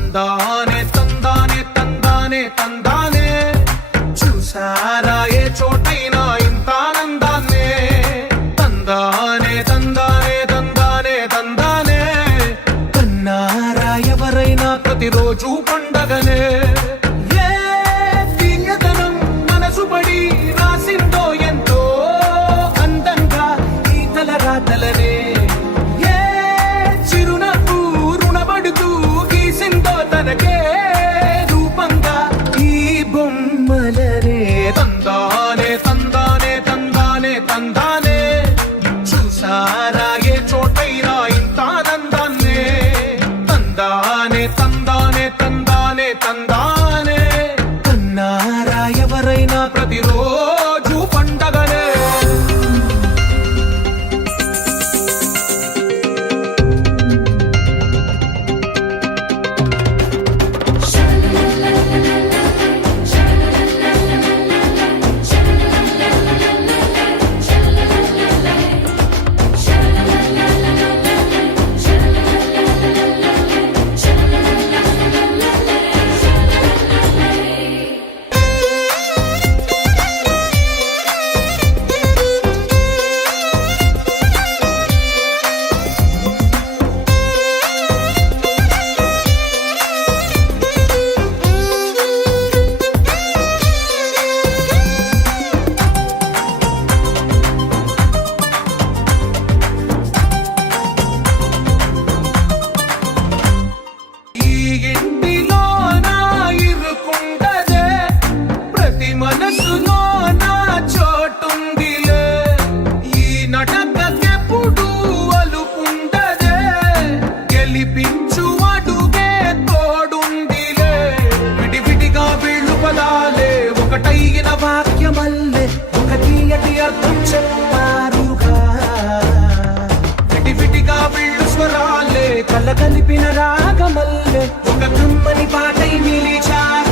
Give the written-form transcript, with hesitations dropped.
తందానే తందానే తందానే తందానే చూసారా ఏ చోటైనా ఇంత ఆనందాన్నే తందానే తందానే తందానే తందానే కన్నారా ఎవరైనా ప్రతిరోజు పండగనే ఏ తీయదనం మనసు పడి రాసిందో ఎంతో అందంగా ఈ తల రాతలనే తనకే రూపంగా ఈ బొమ్మలనే తందానే తందానే తందానే తందానే చూసారా ఏ చోటైనా ఇంత ఆనందాన్నే తందానే తందానే తందానే తందానే కన్నారా ఎవరైనా ప్రతిరోజు పండగనే మనసులో నా చోటుందిలే ఈ నటకెప్పుడు అలుపుండదే గెలిపించు అడుగే తోడుందిలే విడివిడిగా వీళ్ళు పదాలే ఒకటైన వాక్యమల్లే ఒక తీయటి అర్థం చెప్పారుగా విడివిడిగా వీళ్ళు స్వరాలే కలగలిపిన రాగమల్లే ఒక కమ్మని పాటై నిలిచారు